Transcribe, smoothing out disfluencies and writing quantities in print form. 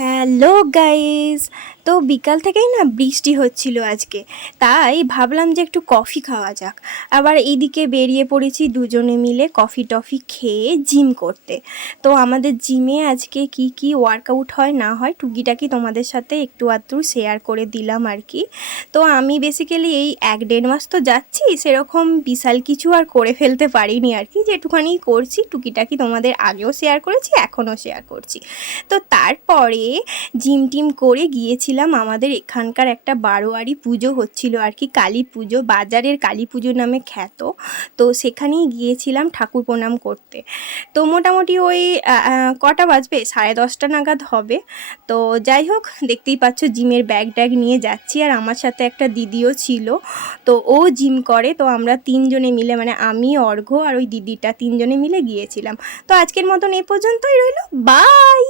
Hello guys. তো বিকাল থেকেই না বৃষ্টি হচ্ছিল আজকে, তাই ভাবলাম যে একটু কফি খাওয়া যাক। আবার এইদিকে বেরিয়ে পড়েছি দুজনে মিলে কফি টফি খেয়ে জিম করতে। তো আমাদের জিমে আজকে কি কি ওয়ার্কআউট হয় না হয় টুকিটাকি তোমাদের সাথে একটু আধটু শেয়ার করে দিলাম আর কি। তো আমি বেসিক্যালি এই 1-1.5 মাস তো যাচ্ছি, সেরকম বিশাল কিছু আর করে ফেলতে পারিনি আর কি, যেটুখানি করছি টুকিটাকি তোমাদের আগেও শেয়ার করেছি, এখনও শেয়ার করছি। তো তারপরে জিম টিম করে গিয়েছিলাম আমাদের এখানকার একটা বারোয়ারি পুজো হচ্ছিল আর কি, কালী পুজো, বাজারের কালী পুজো নামে খ্যাত। তো সেখানেই গিয়েছিলাম ঠাকুর প্রণাম করতে। তো মোটামুটি ওই কটা বাজবে, 10:30 নাগাদ হবে। তো যাই হোক, দেখতেই পাচ্ছ জিমের ব্যাগ ট্যাগ নিয়ে যাচ্ছি, আর আমার সাথে একটা দিদিও ছিল। তো ও জিম করে, তো আমরা তিনজনে মিলে, মানে আমি, অর্ঘ্য আর ওই দিদিটা, তিনজনে মিলে গিয়েছিলাম। তো আজকের মতন এই পর্যন্তই রইল, বাই।